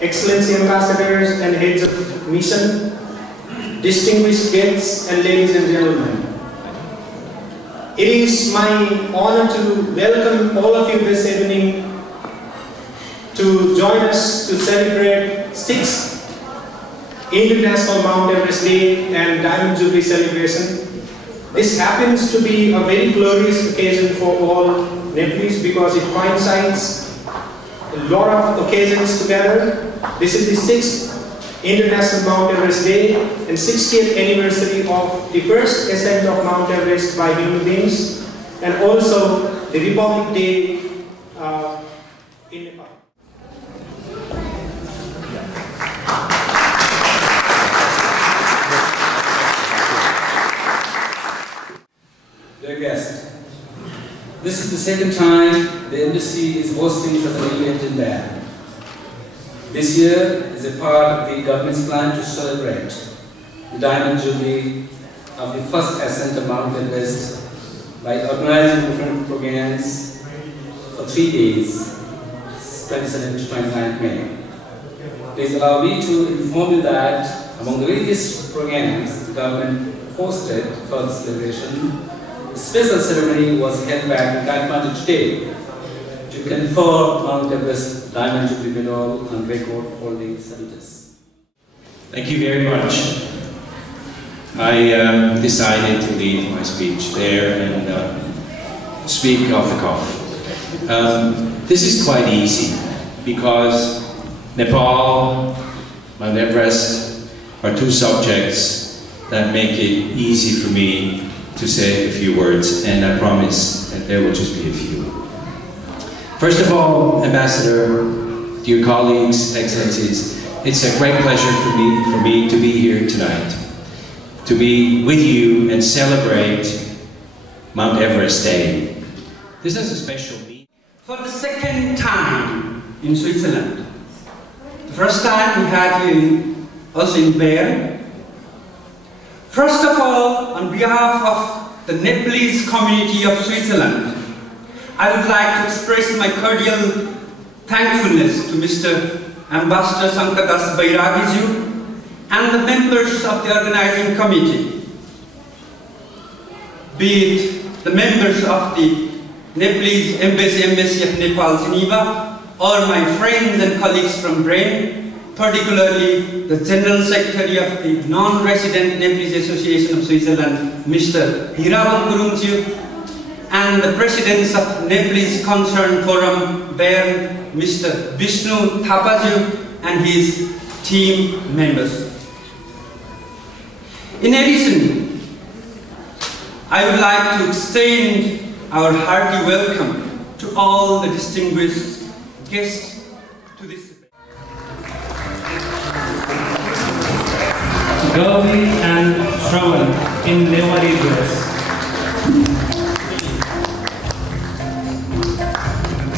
Excellency Ambassadors and Heads of Mission, distinguished guests and ladies and gentlemen. It is my honor to welcome all of you this evening to join us to celebrate 6th International Mount Everest Day and Diamond Jubilee celebration. This happens to be a very glorious occasion for all Nepalese because it coincides a lot of occasions together. This is the 6th International Mount Everest Day and 60th anniversary of the first ascent of Mount Everest by human beings, and also the Republic Day in Nepal. Dear guests, this is the second time the embassy is hosting such an event in there. This year is a part of the government's plan to celebrate the Diamond Jubilee of the first ascent of Mount Everest by organizing different programs for 3 days, 27 to 29 May. Please allow me to inform you that among the various programs the government hosted for the celebration, a special ceremony was held back in Kathmandu today to confer Mount Everest Diamond Jubilee Medal on record holding status. Thank you very much. I decided to leave my speech there and speak off the cuff. This is quite easy because Nepal, Mount Everest are two subjects that make it easy for me to say a few words, and I promise that there will just be a few. First of all, Ambassador, dear colleagues, excellencies, it's a great pleasure for me to be here tonight, to be with you and celebrate Mount Everest Day. This is a special meeting. For the second time in Switzerland. The first time we had you also in Bern. First of all, on behalf of the Nepalese community of Switzerland, I would like to express my cordial thankfulness to Mr. Ambassador Sankadas Bairagiju and the members of the organizing committee, be it the members of the Nepalese Embassy of Nepal, Geneva, or my friends and colleagues from Brain, particularly the General Secretary of the Non-Resident Nepalese Association of Switzerland, Mr. Hiravan Gurungju, and the Presidents of Nepalese Concern Forum, Bern, Mr. Vishnu Thapaju and his team members. In addition, I would like to extend our hearty welcome to all the distinguished guests to this event. Gauri and Shravan in Newari dress.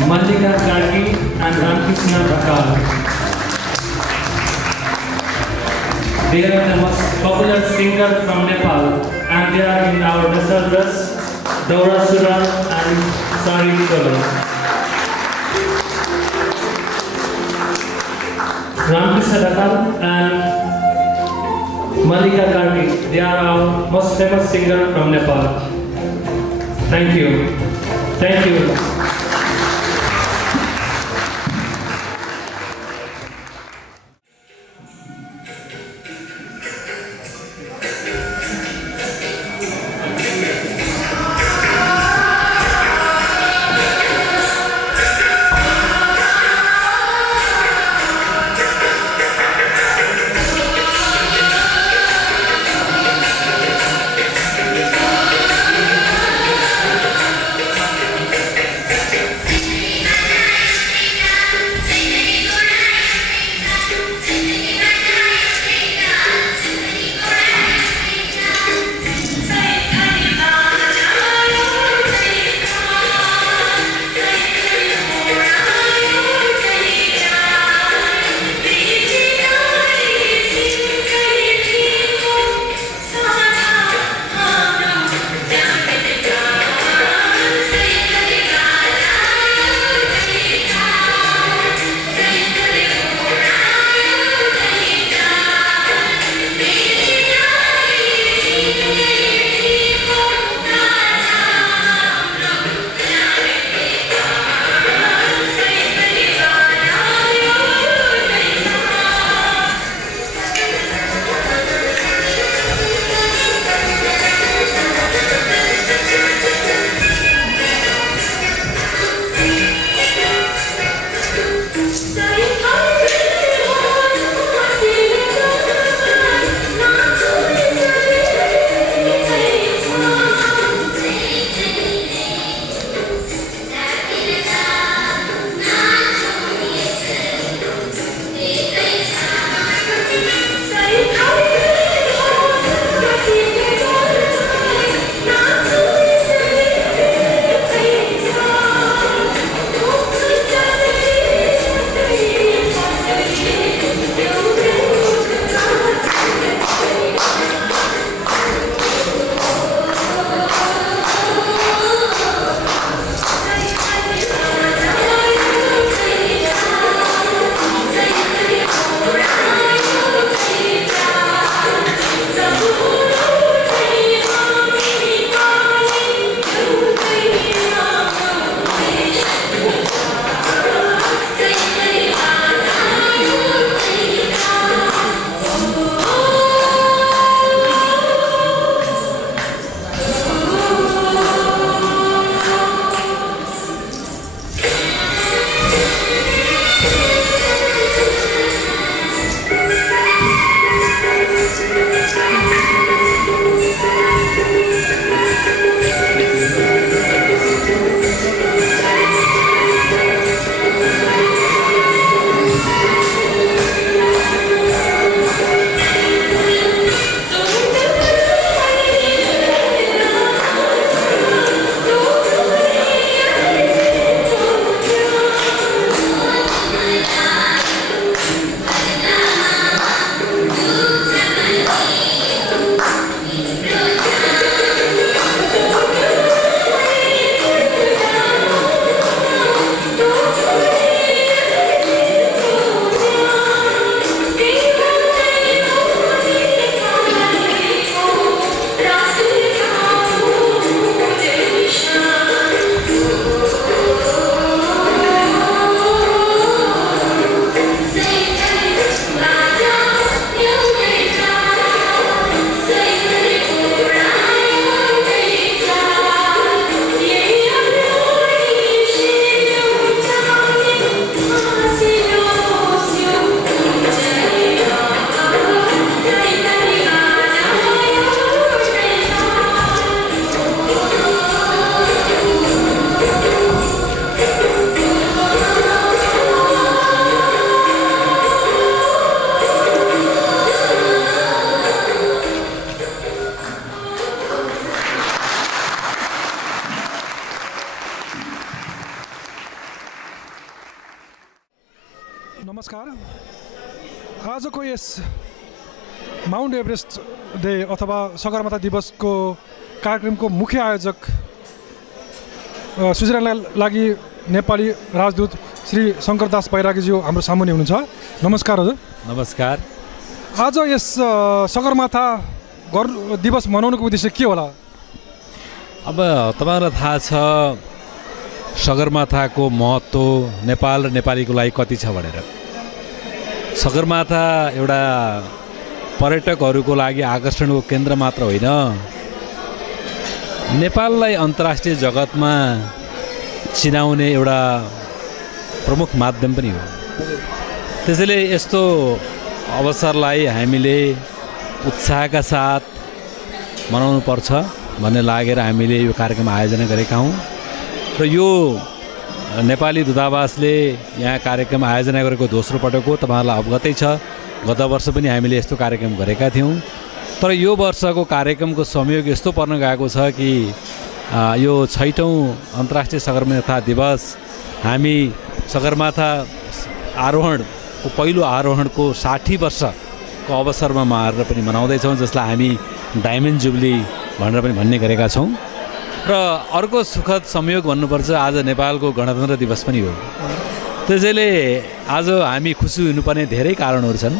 Mallika Karki and Ramkrishna Rakal. They are the most popular singer from Nepal and they are in our national dress, Daura Sura and Sari Cholo. Ramkrishna Rakal and Mallika Karki, they are our most famous singer from Nepal. Thank you. Thank you. आजको यस Mount Everest day अथवा सगरमाथा दिवसको कार्यक्रमको मुख्य आयोजक स्विजरल्यान्डका लागि नेपाली राजदूत श्री शङ्करदास बैरागीज्यू हाम्रो सामुन्ने हुनुहुन्छ। नमस्कार हजुर। नमस्कार। आज यस सगरमाथा दिवस मनाउनुको उद्देश्य के होला? अब तपाईँलाई थाहा छ सगरमाथाको महत्त्व नेपाल र नेपालीको लागि कति छ भनेर। सगरमाथा एउटा पर्यटकहरूको लागि आकर्षणको केन्द्र मात्र होइन, नेपाललाई अन्तर्राष्ट्रिय जगतमा चिनाउने एउटा प्रमुख माध्यम पनि हो। त्यसैले यस्तो अवसरलाई हामीले उत्साहका साथ मनाउनु पर्छ भन्ने लागेर हामीले यो कार्यक्रम आयोजना गरेका हौँ र यो नेपाली दूतावासले यहाँ कार्यक्रम आयोजना गरेको दोस्रो पटक हो। तपाईँहरूलाई अवगतै छ, गत वर्ष पनि हामीले यस्तो कार्यक्रम गरेका थियौँ। तर यो वर्षको कार्यक्रमको संयोग यस्तो पर्न गएको छ कि यो 6औँ अन्तर्राष्ट्रिय सगरमाथा दिवस हामी सगरमाथा आरोहणको पहिलो आरोहणको 60 वर्षको अवसरमा मारेर पनि मनाउँदैछौँ, जसलाई हामी डायमन्ड जुब्ली भनेर पनि भन्ने गरेका छौँ। र अर्को सुखद संयोग भन्नुपर्छ, आज नेपालको गणतन्त्र दिवस पनि हो। त्यसैले आज हामी खुसी हुनुपर्ने धेरै कारणहरू छन्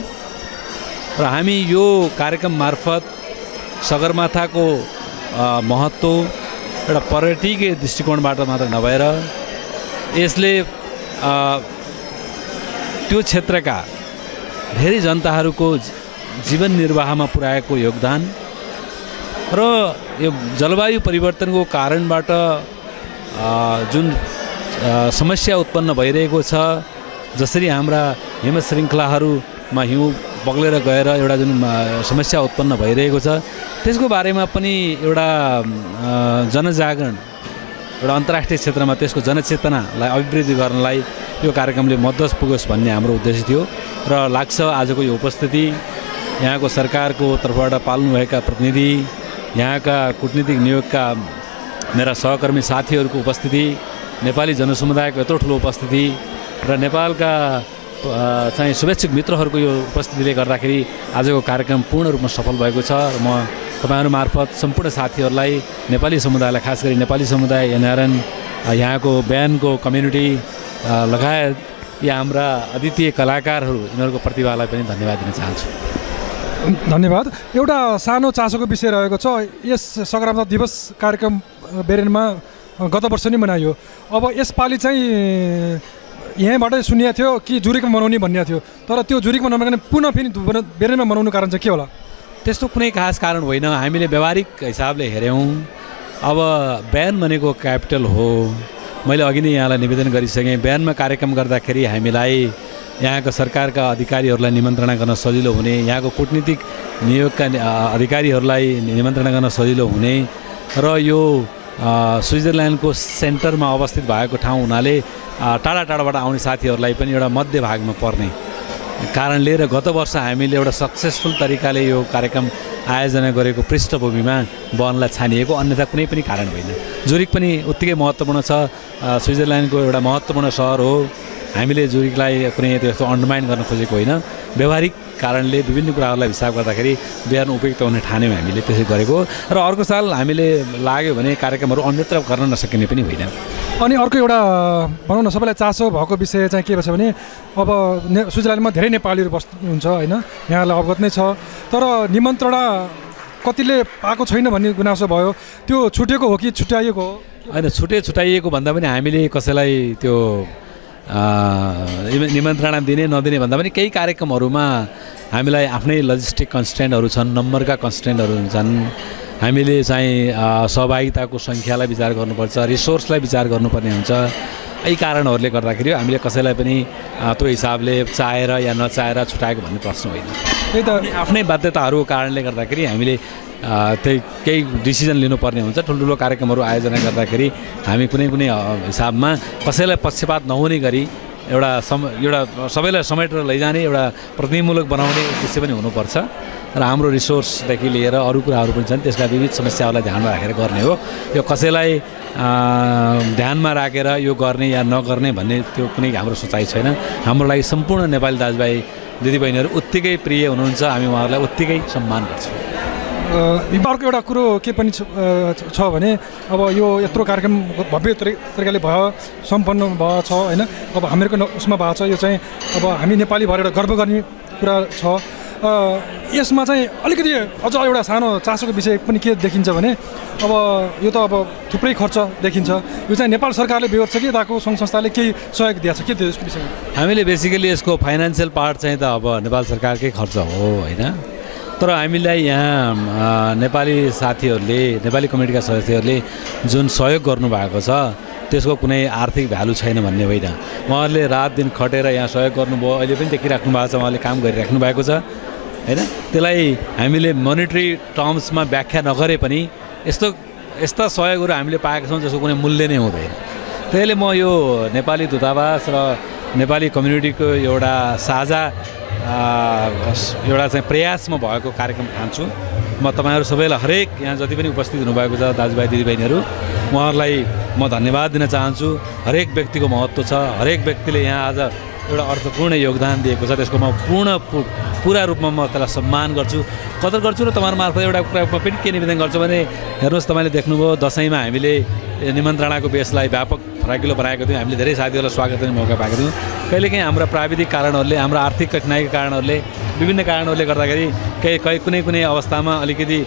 र हामी यो कार्यक्रम मार्फत सगरमाथाको महत्त्व एउटा पर्यटकीय दृष्टिकोणबाट मात्र नभएर यसले त्यो क्षेत्रका धेरै जनताहरूको जीवन निर्वाहमा पुर्याएको योगदान र यो जलवायु परिवर्तनको कारणबाट जुन समस्या उत्पन्न भइरहेको छ, जसरी हाम्रा हिम श्रृङ्खलाहरूमा हिउँ बग्लेर गएर एउटा जुन समस्या उत्पन्न भइरहेको छ, त्यसको बारेमा पनि एउटा जनजागरण, एउटा अन्तर्राष्ट्रिय क्षेत्रमा त्यसको जनचेतनालाई अभिवृद्धि गर्नलाई यो कार्यक्रमले मद्दत पुगोस् भन्ने हाम्रो उद्देश्य थियो। र लाग्छ आजको यो उपस्थिति, यहाँको सरकारको तर्फबाट पाल्नुभएका प्रतिनिधि, यहाँका कूटनीतिक नियोगका मेरा सहकर्मी साथीहरूको उपस्थिति, नेपाली जनसमुदायको यत्रो ठुलो उपस्थिति र नेपालका चाहिँ शुभेच्छुक मित्रहरूको यो उपस्थितिले गर्दाखेरि आजको कार्यक्रम पूर्ण रूपमा सफल भएको छ। र म तपाईँहरू मार्फत सम्पूर्ण साथीहरूलाई, नेपाली समुदायलाई, खास गरी नेपाली समुदाय, एनआरएन, यहाँको बिहानको कम्युनिटी लगायत या हाम्रा अद्वितीय कलाकारहरू, यिनीहरूको प्रतिभालाई पनि धन्यवाद दिन चाहन्छु। धन्यवाद। एउटा सानो चासोको विषय रहेको छ, यस सगरमाथा दिवस कार्यक्रम बेरेनमा गत वर्ष नै मनाइयो। अब यसपालि चाहिँ यहीँबाटै सुनिएको थियो कि जुरिकमा मनाउने भन्ने थियो, तर त्यो जुरिकमा नमनाउने पुनः फेरि बेरेनमा मनाउनु कारण चाहिँ के होला? त्यस्तो कुनै खास कारण होइन, हामीले व्यावहारिक हिसाबले हेऱ्यौँ। अब बिहान भनेको क्यापिटल हो, मैले अघि नै यहाँलाई निवेदन गरिसकेँ। बिहानमा कार्यक्रम गर्दाखेरि हामीलाई यहाँको सरकारका अधिकारीहरूलाई निमन्त्रणा गर्न सजिलो हुने, यहाँको कूटनीतिक नियोगका अधिकारीहरूलाई निमन्त्रणा गर्न सजिलो हुने र यो स्विजरल्यान्डको सेन्टरमा अवस्थित भएको ठाउँ हुनाले टाढा टाढाबाट आउने साथीहरूलाई पनि एउटा मध्य भागमा पर्ने कारणले र गत वर्ष हामीले एउटा सक्सेसफुल तरिकाले यो कार्यक्रम आयोजना गरेको पृष्ठभूमिमा वनलाई छानिएको, अन्यथा कुनै पनि कारण होइन। जुरिक पनि उत्तिकै महत्त्वपूर्ण छ, स्विजरल्यान्डको एउटा महत्त्वपूर्ण सहर हो। हामीले जुरिकलाई कुनै त्यस्तो अन्डरमाइन गर्न खोजेको होइन, व्यावहारिक कारणले विभिन्न कुराहरूलाई हिसाब गर्दाखेरि बिहान उपयुक्त हुने ठान्यौँ हामीले, त्यसै गरेको। र अर्को साल हामीले लाग्यो भने कार्यक्रमहरू अन्यत्र गर्न नसकिने पनि होइन। अनि अर्को एउटा भनौँ न सबैलाई चासो भएको विषय चाहिँ के भन्छ भने अब स्विजरल्यान्डमा धेरै नेपालीहरू बस्नुहुन्छ होइन, यहाँलाई अवगत नै छ, तर निमन्त्रणा कतिले पाएको छैन भन्ने गुनासो भयो, त्यो छुटेको हो कि छुट्याइएको हो? होइन, छुट्याइएको भन्दा पनि हामीले कसैलाई त्यो निमन्त्रणा दिने नदिने भन्दा पनि केही कार्यक्रमहरूमा हामीलाई आफ्नै लजिस्टिक कन्स्टेन्टहरू छन्, नम्बरका कन्स्टेन्टहरू छन्। हामीले चाहिँ सहभागिताको सङ्ख्यालाई विचार गर्नुपर्छ, रिसोर्सलाई विचार गर्नुपर्ने हुन्छ। यी कारणहरूले गर्दाखेरि हामीले कसैलाई पनि त्यो हिसाबले चाहेर या नचाहेर छुट्याएको भन्ने प्रश्न होइन। त्यही त आफ्नै बाध्यताहरूको कारणले गर्दाखेरि हामीले त्यही केही डिसिजन लिनुपर्ने हुन्छ। ठुल्ठुलो कार्यक्रमहरू आयोजना गर्दाखेरि हामी कुनै हिसाबमा कसैलाई पक्षपात नहुने गरी एउटा सबैलाई समेटेर लैजाने एउटा प्रतिनिधिमूलक बनाउने उद्देश्य पनि हुनुपर्छ। र हाम्रो रिसोर्सदेखि लिएर अरू कुराहरू पनि छन्, त्यसका विविध समस्याहरूलाई ध्यानमा राखेर गर्ने हो। यो कसैलाई ध्यानमा राखेर यो गर्ने या नगर्ने भन्ने त्यो कुनै हाम्रो सोचाइ छैन। हाम्रो लागि सम्पूर्ण नेपाली दाजुभाइ दिदीबहिनीहरू उत्तिकै प्रिय हुनुहुन्छ, हामी उहाँहरूलाई उत्तिकै सम्मान गर्छौँ। अर्को एउटा कुरो के पनि छ भने अब यो यत्रो कार्यक्रम भव्य तरिकाले भयो, सम्पन्न भएको छ होइन। अब हामीहरूको उसमा भएको छ, यो चाहिँ अब हामी नेपाली भएर एउटा गर्व गर्ने कुरा छ। यसमा चाहिँ अलिकति अझ एउटा सानो चासोको विषय पनि के देखिन्छ भने अब यो त अब थुप्रै खर्च देखिन्छ, यो चाहिँ नेपाल सरकारले बेहोर्छ कि यताको सङ्घ संस्थाले केही सहयोग दिएको छ के त्यो यसको विषयमा? हामीले बेसिकली यसको फाइनेन्सियल पार्ट चाहिँ त अब नेपाल सरकारकै खर्च हो होइन, तर हामीलाई यहाँ नेपाली साथीहरूले, नेपाली कम्युनिटीका साथीहरूले जुन सहयोग गर्नुभएको छ त्यसको कुनै आर्थिक भ्यालु छैन भन्ने होइन। उहाँहरूले रात दिन खटेर यहाँ सहयोग गर्नुभयो, अहिले पनि देखिराख्नु भएको छ, उहाँले काम गरिराख्नु भएको छ होइन। त्यसलाई हामीले मोनिटरी टर्म्समा व्याख्या नगरे पनि यस्ता सहयोगहरू हामीले पाएका छौँ जसको कुनै मूल्य नै हुँदैन। त्यसैले म यो नेपाली दूतावास र नेपाली कम्युनिटीको एउटा साझा एउटा चाहिँ प्रयासमा भएको कार्यक्रम ठान्छु। म तपाईँहरू सबैलाई हरेक यहाँ जति पनि उपस्थित हुनुभएको छ दाजुभाइ दिदीबहिनीहरू, उहाँहरूलाई म धन्यवाद दिन चाहन्छु। हरेक व्यक्तिको महत्त्व छ, हरेक व्यक्तिले यहाँ आज एउटा अर्थपूर्ण योगदान दिएको छ, त्यसको म पुरा रूपमा म त्यसलाई सम्मान गर्छु, कदर गर्छु। र तपाईँहरू मार्फत एउटा कुरा पनि के निवेदन गर्छु भने हेर्नुहोस्, तपाईँले देख्नुभयो दसैँमा हामीले निमन्त्रणाको बेसलाई व्यापक फराकिलो बनाएको थियौँ, हामीले धेरै साथीहरूलाई स्वागत गर्ने मौका पाएको थियौँ। कहिलेकाहीँ हाम्रा प्राविधिक कारणहरूले, हाम्रो आर्थिक कठिनाइको कारणहरूले, विभिन्न कारणहरूले गर्दाखेरि कुनै अवस्थामा अलिकति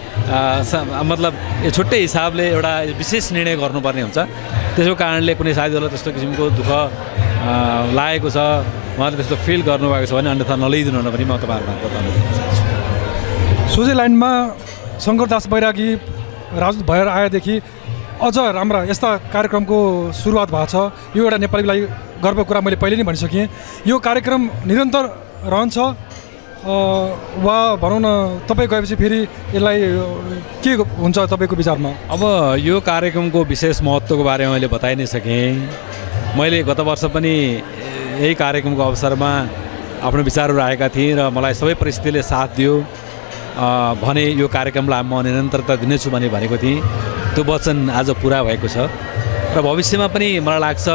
मतलब छुट्टै हिसाबले एउटा विशेष निर्णय गर्नुपर्ने हुन्छ। त्यसको कारणले कुनै साथीहरूलाई त्यस्तो किसिमको दुःख लागेको छ, उहाँले त्यस्तो फिल गर्नुभएको छ भने अन्यथा नलिदिनु पनि म तपाईँहरूको अनुरोध गर्न चाहन्छु। स्विजरल्यान्डमा शङ्करदास बैरागी राजदूत भएर आएदेखि अझ राम्रा यस्ता कार्यक्रमको सुरुवात भएको छ। यो एउटा नेपालीको लागि गर्वको कुरा मैले पहिले नै भनिसकेँ। यो कार्यक्रम निरन्तर रहन्छ वा भनौँ न तपाईँ गएपछि फेरि यसलाई के हुन्छ तपाईँको विचारमा? अब यो कार्यक्रमको विशेष महत्त्वको बारेमा मैले बताइ नै सकेँ। मैले गत वर्ष पनि यही कार्यक्रमको अवसरमा आफ्नो विचारहरू राखेका थिएँ र मलाई सबै परिस्थितिले साथ दियो भने यो कार्यक्रमलाई म निरन्तरता दिनेछु भनेको थिएँ। त्यो वचन आज पुरा भएको छ र भविष्यमा पनि मलाई लाग्छ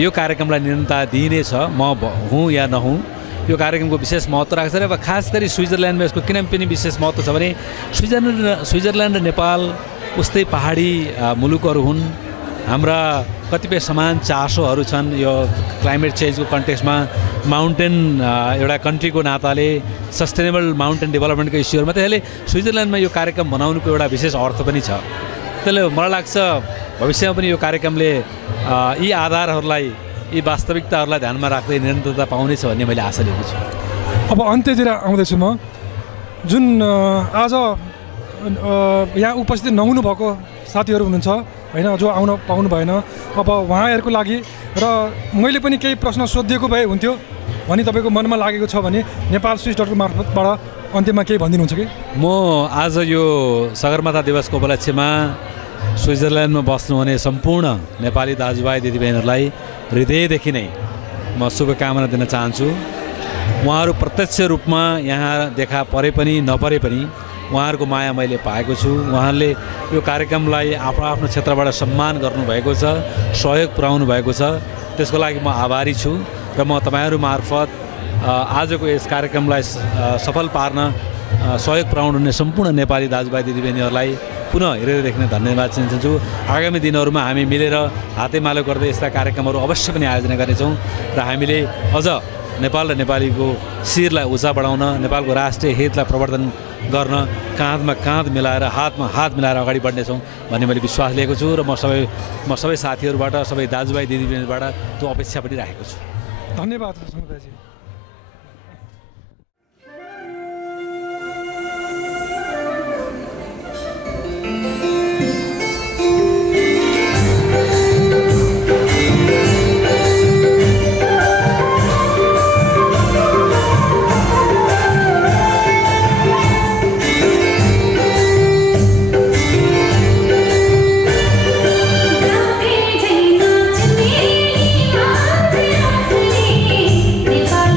यो कार्यक्रमलाई निरन्तरता दिइनेछ, म हुँ या नहुँ। यो कार्यक्रमको विशेष महत्त्व राख्छ र खास गरी स्विजरल्यान्डमा यसको किन पनि विशेष महत्त्व छ भने स्विजरल्यान्ड र नेपाल उस्तै पहाडी मुलुकहरू हुन्। हाम्रा कतिपय समान चासोहरू छन् यो क्लाइमेट चेन्जको कन्टेक्स्टमा, माउन्टेन एउटा कन्ट्रीको नाताले सस्टेनेबल माउन्टेन डेभलपमेन्टको इस्युहरूमा। त्यसैले स्विजरल्यान्डमा यो कार्यक्रम बनाउनुको एउटा विशेष अर्थ पनि छ। त्यसले मलाई लाग्छ भविष्यमा पनि यो कार्यक्रमले यी आधारहरूलाई, यी वास्तविकताहरूलाई ध्यानमा राख्दै निरन्तरता पाउनेछ भन्ने मैले आशा लिएको छु। अब अन्त्यतिर आउँदैछु म। जुन आज यहाँ उपस्थित नहुनु भएको साथीहरू हुनुहुन्छ होइन, जो आउन पाउनु भएन, अब उहाँहरूको लागि र मैले पनि केही प्रश्न सोधिएको भए हुन्थ्यो भने तपाईँको मनमा लागेको छ भने नेपाल स्विस.com मार्फतबाट अन्त्यमा केही भनिदिनुहुन्छ कि? म आज यो सगरमाथा दिवसको उपलक्ष्यमा स्विजरल्यान्डमा बस्नुहुने सम्पूर्ण नेपाली दाजुभाइ दिदीबहिनीहरूलाई हृदयदेखि नै म शुभकामना दिन चाहन्छु। उहाँहरू प्रत्यक्ष रूपमा यहाँ देखा परे पनि नपरे पनि उहाँहरूको माया मैले पाएको छु। उहाँहरूले यो कार्यक्रमलाई आफ्नो क्षेत्रबाट सम्मान गर्नुभएको छ, सहयोग पुर्याउनु भएको छ, त्यसको लागि म आभारी छु। र म तपाईँहरू मार्फत आजको यस कार्यक्रमलाई सफल पार्न सहयोग पुर्याउनुहुने सम्पूर्ण नेपाली दाजुभाइ दिदीबहिनीहरूलाई पुनः हृदयदेखि नै धन्यवाद दिन्छु। आगामी दिनहरूमा हामी मिलेर हातेमालो गर्दै यस्ता कार्यक्रमहरू अवश्य पनि आयोजना गर्नेछौँ र हामीले अझ नेपाल र नेपालीको शिरलाई उचा बढाउन, नेपालको राष्ट्रिय हितलाई प्रवर्धन गर्न काँधमा काँध मिलाएर, हातमा हात मिलाएर अगाडि बढ्नेछौँ भन्ने मैले विश्वास लिएको छु र म सबै साथीहरूबाट, सबै दाजुभाइ दिदीबहिनीबाट त्यो अपेक्षा पनि राखेको छु। धन्यवाद समुदायजी। नेपाल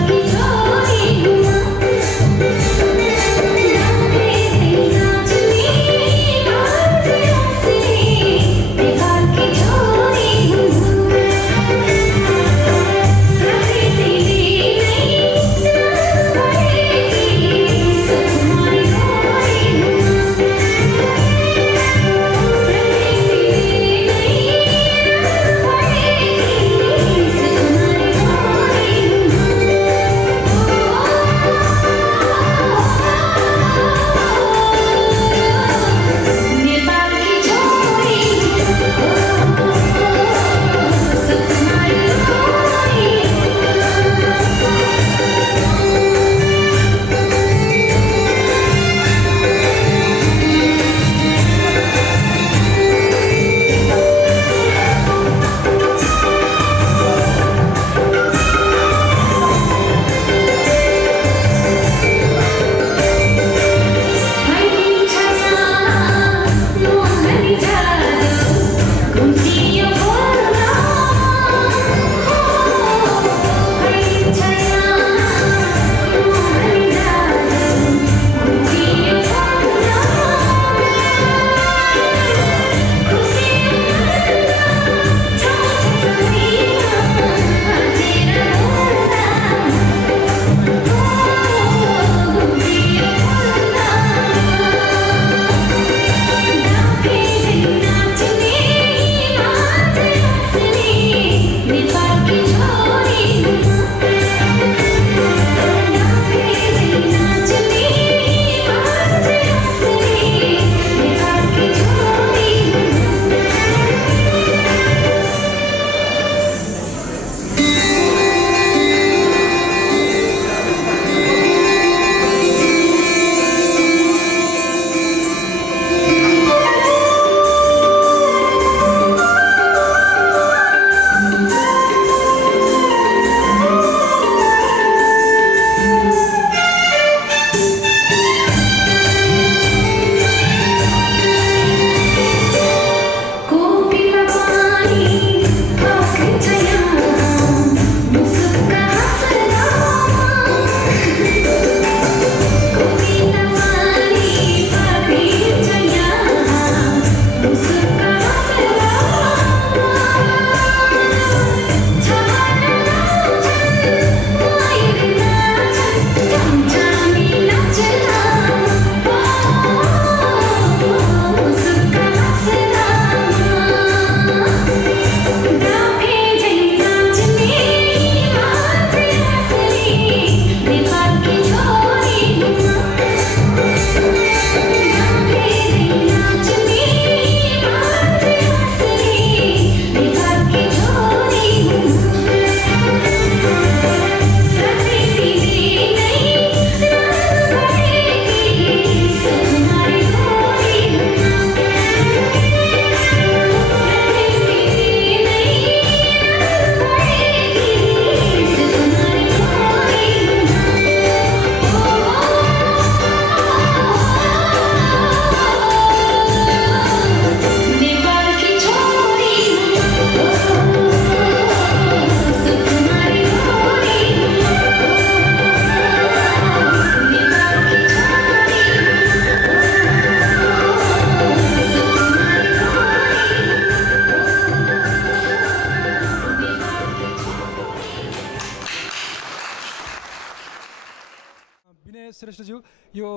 दिनेश श्रेष्ठज्यू यो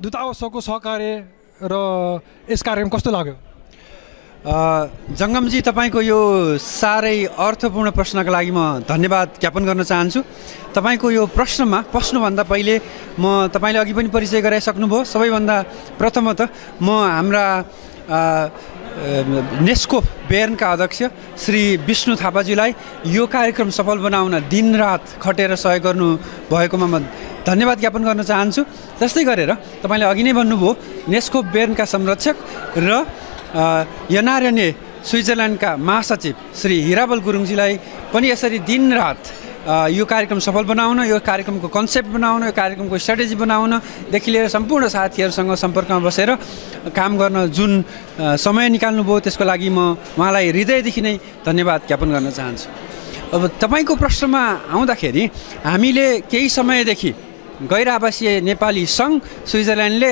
दूतावासको सहकार्य र यस कार्यक्रम कस्तो लाग्यो? जङ्गमजी तपाईँको यो साह्रै अर्थपूर्ण प्रश्नका लागि म धन्यवाद ज्ञापन गर्न चाहन्छु। तपाईँको यो प्रश्नमा पस्नुभन्दा पहिले म तपाईँले अघि पनि परिचय गराइसक्नुभयो। सबैभन्दा प्रथमतः म हाम्रा नेस्कोप बेर्नका अध्यक्ष श्री विष्णु थापाजीलाई यो कार्यक्रम सफल बनाउन दिनरात खटेर सहयोग गर्नु भएकोमा म धन्यवाद ज्ञापन गर्न चाहन्छु। जस्तै गरेर तपाईँले अघि नै भन्नुभयो नेस्कोप बेर्नका संरक्षक र एनआरएनए स्विजरल्यान्डका महासचिव श्री हिराबल गुरुङजीलाई पनि यसरी दिनरात यो कार्यक्रम सफल बनाउन, यो कार्यक्रमको कन्सेप्ट बनाउन, यो कार्यक्रमको स्ट्राटेजी बनाउनदेखि लिएर सम्पूर्ण साथीहरूसँग सम्पर्कमा बसेर काम गर्न जुन समय निकाल्नुभयो त्यसको लागि म उहाँलाई हृदयदेखि नै धन्यवाद ज्ञापन गर्न चाहन्छु। अब तपाईँको प्रश्नमा आउँदाखेरि हामीले केही समयदेखि गैर आवासीय नेपाली सङ्घ स्विजरल्यान्डले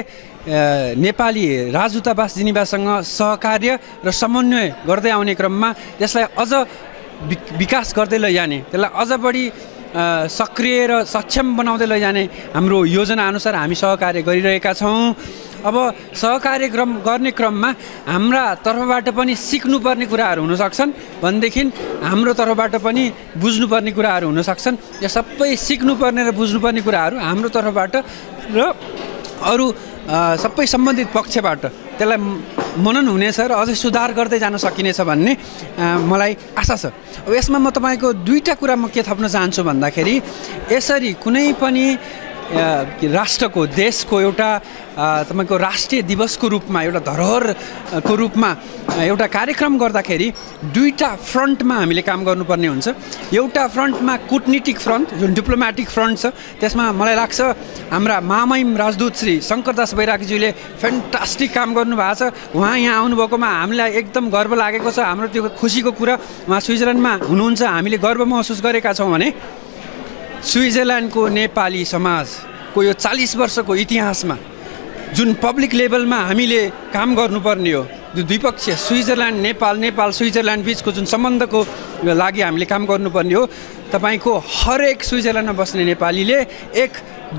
नेपाली राजदूतावास जिनिभासँग सहकार्य र समन्वय गर्दै आउने क्रममा त्यसलाई अझ विकास गर्दै लैजाने, त्यसलाई अझ बढी सक्रिय र सक्षम बनाउँदै लैजाने हाम्रो योजनाअनुसार हामी सहकार्य गरिरहेका छौँ। अब सहकार्य गर्ने क्रममा हाम्रा तर्फबाट पनि सिक्नुपर्ने कुराहरू हुनसक्छन् भनेदेखि हाम्रो तर्फबाट पनि बुझ्नुपर्ने कुराहरू हुनसक्छन्। यो सबै सिक्नुपर्ने र बुझ्नुपर्ने कुराहरू हाम्रो तर्फबाट र अरू सबै सम्बन्धित पक्षबाट त्यसलाई मनन हुनेछ र अझै सुधार गर्दै जान सकिनेछ भन्ने मलाई आशा छ। अब यसमा म तपाईँको दुईवटा कुरा म के थप्न चाहन्छु भन्दाखेरि यसरी कुनै पनि राष्ट्रको देशको एउटा तपाईँको राष्ट्रिय दिवसको रूपमा एउटा धरोहरको रूपमा एउटा कार्यक्रम गर्दाखेरि दुईवटा फ्रन्टमा हामीले काम गर्नुपर्ने हुन्छ। एउटा फ्रन्टमा कुटनीतिक फ्रन्ट जुन डिप्लोमेटिक फ्रन्ट छ त्यसमा मलाई लाग्छ हाम्रा महामहिम राजदूत श्री शङ्करदास बैरागीजीले फ्यान्टास्टिक काम गर्नुभएको छ। उहाँ यहाँ आउनुभएकोमा हामीलाई एकदम गर्व लागेको छ। हाम्रो त्यो खुसीको कुरा उहाँ स्विजरल्यान्डमा हुनुहुन्छ हामीले गर्व महसुस गरेका छौँ भने स्विजरल्यान्डको नेपाली समाजको यो 40 वर्षको इतिहासमा जुन पब्लिक लेभलमा हामीले काम गर्नुपर्ने हो त्यो द्विपक्षीय स्विजरल्यान्ड नेपाल स्विजरल्यान्ड बिचको जुन सम्बन्धको लागि हामीले काम गर्नुपर्ने हो। तपाईँको हरेक स्विजरल्यान्डमा बस्ने नेपालीले एक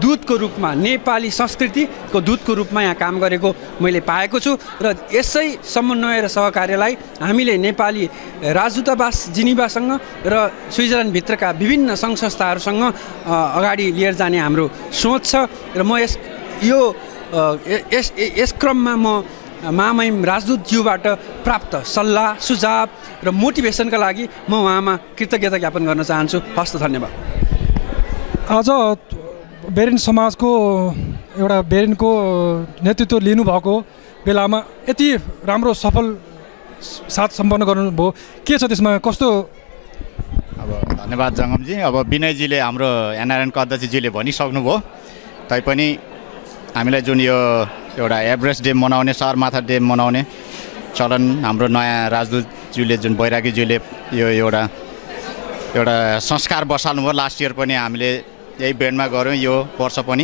दूतको रूपमा नेपाली संस्कृतिको दूतको रूपमा यहाँ काम गरेको मैले पाएको छु र यसै समन्वय र सहकार्यलाई हामीले नेपाली राजदूतावास जिनिभासँग र स्विजरल्यान्डभित्रका विभिन्न सङ्घ संस्थाहरूसँग अगाडि लिएर जाने हाम्रो सोच छ र म यस क्रममा म महामहिम राजदूतज्यूबाट प्राप्त सल्लाह सुझाव र मोटिभेसनका लागि म उहाँमा कृतज्ञता ज्ञापन गर्न चाहन्छु। हस्त धन्यवाद। आज बेरेन समाजको एउटा बेरेनको नेतृत्व लिनुभएको बेलामा यति राम्रो सफल साथ सम्पन्न गर्नुभयो, के छ त्यसमा कस्तो? अब धन्यवाद जङ्गमजी। अब विनयजीले हाम्रो एनआरएनको अध्यक्षजीले भनिसक्नुभयो, तैपनि हामीलाई जुन यो एउटा एभरेस्ट डे मनाउने सगरमाथा डे मनाउने चलन हाम्रो नयाँ राजदूतज्यूले जुन बैरागीज्यूले यो एउटा संस्कार बसाल्नुभयो। लास्ट इयर पनि हामीले यही बेन्डमा गऱ्यौँ। यो वर्ष पनि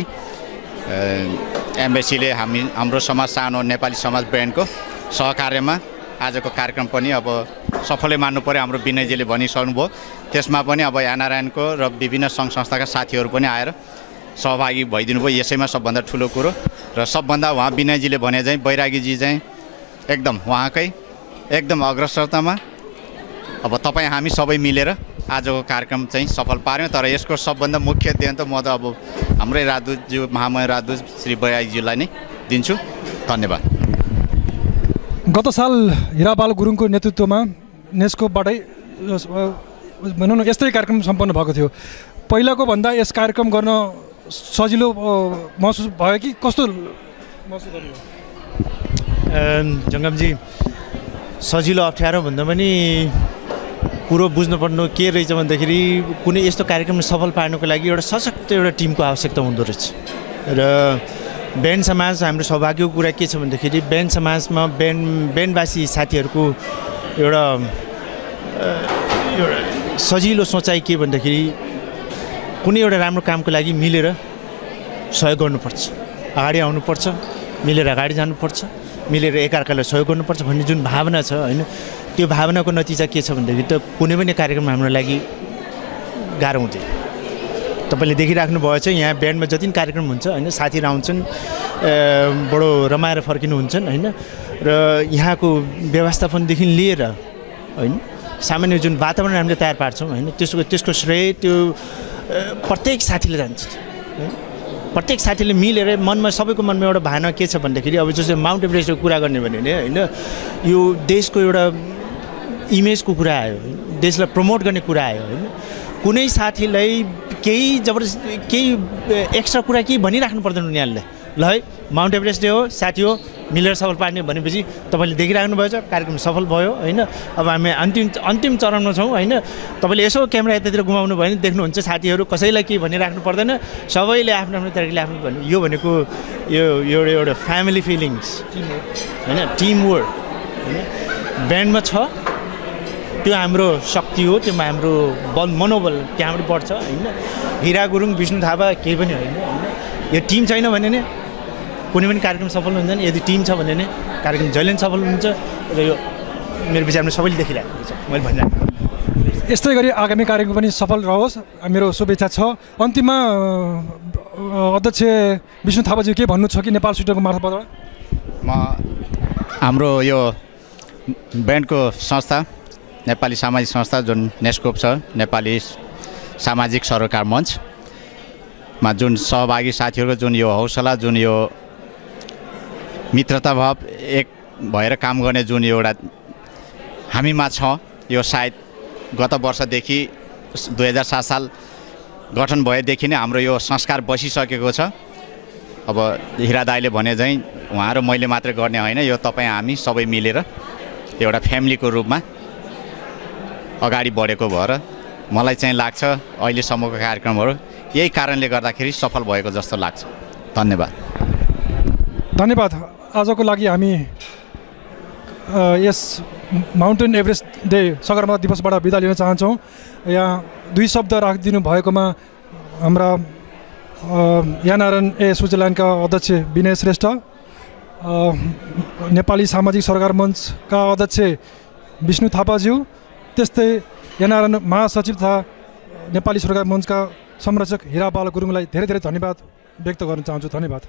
एम्बेसीले हाम्रो समाज सानो नेपाली समाज बेन्डको सहकार्यमा आजको कार्यक्रम पनि अब सफलै मान्नु पऱ्यो। हाम्रो विनयजीले भनिसक्नुभयो। त्यसमा पनि अब एनआरएनको र विभिन्न सङ्घ संस्थाका साथीहरू पनि आएर सहभागी भइदिनु भयो। यसैमा सबभन्दा ठुलो कुरो र सबभन्दा उहाँ विनयजीले भने चाहिँ बैरागीजी चाहिँ एकदम उहाँकै एकदम अग्रसरतामा अब तपाईँ हामी सबै मिलेर आजको कार्यक्रम चाहिँ सफल पार्यौँ। तर यसको सबभन्दा मुख्य देन त म त अब हाम्रै राजदूतज्यू महामहिम राजदूत श्री बैरागीजीलाई नै दिन्छु। धन्यवाद। गत साल हिराबाल गुरुङको नेतृत्वमा नेस्कोपबाटै भनौँ न यस्तै कार्यक्रम सम्पन्न भएको थियो। पहिलाको भन्दा यस कार्यक्रम गर्न सजिलो महसुस भयो कि कस्तो महसुस गर्नुभयो? जङ्गमजी, सजिलो अप्ठ्यारो भन्दा पनि कुरो बुझ्नुपर्नु के रहेछ भन्दाखेरि कुनै यस्तो कार्यक्रम सफल पार्नुको लागि एउटा सशक्त एउटा टिमको आवश्यकता हुँदो रहेछ। र बेन्ड समाज हाम्रो सौभाग्यको कुरा के छ भन्दाखेरि बेन्ड समाजमा बेन्डवासी साथीहरूको एउटा सजिलो सोचाइ के भन्दाखेरि कुनै एउटा राम्रो कामको लागि मिलेर सहयोग गर्नुपर्छ, अगाडि आउनुपर्छ, मिलेर अगाडि जानुपर्छ, मिलेर एकअर्कालाई सहयोग गर्नुपर्छ भन्ने जुन भावना छ होइन, त्यो भावनाको नतिजा के छ भन्दाखेरि त कुनै पनि कार्यक्रम हाम्रो लागि गाह्रो हुँदैन। तपाईँले देखिराख्नु भएछ यहाँ ब्यान्डमा जति पनि कार्यक्रम हुन्छ होइन साथीहरू आउँछन् बडो रमाएर फर्किनुहुन्छन् होइन र यहाँको व्यवस्थापनदेखि लिएर होइन सामान्य जुन वातावरण हामीले तयार पार्छौँ होइन त्यसको श्रेय त्यो प्रत्येक साथीले जान्छ है प्रत्येक साथीले मिलेर मनमा सबैको मनमा एउटा भावना के छ भन्दाखेरि अब जस्तै माउन्ट एभरेस्टको कुरा गर्ने भने होइन यो देशको एउटा इमेजको कुरा आयो देशलाई प्रमोट गर्ने कुरा आयो होइन कुनै साथीलाई केही जबरजस्ती केही एक्स्ट्रा कुरा केही भनिराख्नु पर्दैन उनीहरूले ल है माउन्ट एभरेस्ट डे हो साथी हो मिलेर सफल पार्ने भनेपछि तपाईँले देखिराख्नु भएछ कार्यक्रम सफल भयो होइन अब हामी अन्तिम चरणमा छौँ होइन तपाईँले यसो क्यामेरा यतातिर घुमाउनु भयो भने देख्नुहुन्छ साथीहरू कसैलाई केही भनिराख्नु पर्दैन सबैले आफ्नो आफ्नो तरिकाले आफ्नो भन्नु यो भनेको यो एउटा फ्यामिली फिलिङ्स होइन टिम वर्क होइन ब्यान्डमा छ त्यो हाम्रो शक्ति हो त्यो हाम्रो मनोबल त्यहाँबाट बढ्छ होइन हिरा गुरुङ विष्णु थापा केही पनि होइन यो टिम छैन भने नै कुनै पनि कार्यक्रम सफल हुँदैन यदि टिम छ भने नै कार्यक्रम जहिले पनि सफल हुन्छ र यो मेरो विचारमा सबैले देखिरहेको छ मैले भनिरहेको यस्तै गरी आगामी कार्यक्रम पनि सफल रहोस् मेरो शुभेच्छा छ अन्तिममा अध्यक्ष विष्णु थापाजी के भन्नु छ कि नेपाल स्टुडियोको मार्फतबाट म हाम्रो यो ब्यान्डको संस्था नेपाली सामाजिक संस्था जुन नेस्कोप छ नेपाली सामाजिक सरोकार मञ्चमा जुन सहभागी साथीहरूको जुन यो हौसला जुन यो मित्रता भाव एक भएर काम गर्ने जुन एउटा हामीमा छ यो सायद गत वर्षदेखि 2007 साल गठन भएदेखि नै हाम्रो यो संस्कार बसिसकेको छ अब हिरा दाइले भने झैँ उहाँ र मैले मात्र गर्ने होइन यो तपाईँ हामी सबै मिलेर एउटा फ्यामिलीको रूपमा अगाडि बढेको भएर मलाई चाहिँ लाग्छ अहिलेसम्मको कार्यक्रमहरू यही कारणले गर्दाखेरि सफल भएको जस्तो लाग्छ धन्यवाद आजको लागि हामी यस माउन्टेन एभरेस्ट डे सगरमाथा दिवसबाट बिदा लिन चाहन्छौँ यहाँ दुई शब्द राखिदिनु भएकोमा हाम्रा यानारायण स्विजरल्यान्डका अध्यक्ष विनय श्रेष्ठ नेपाली सामाजिक सरकार मञ्चका अध्यक्ष विष्णु थापाज्यू त्यस्तै यानारायण महासचिव तथा नेपाली सरकार मञ्चका संरक्षक हिरा बाल गुरुङलाई धेरै धेरै धन्यवाद व्यक्त गर्न चाहन्छु धन्यवाद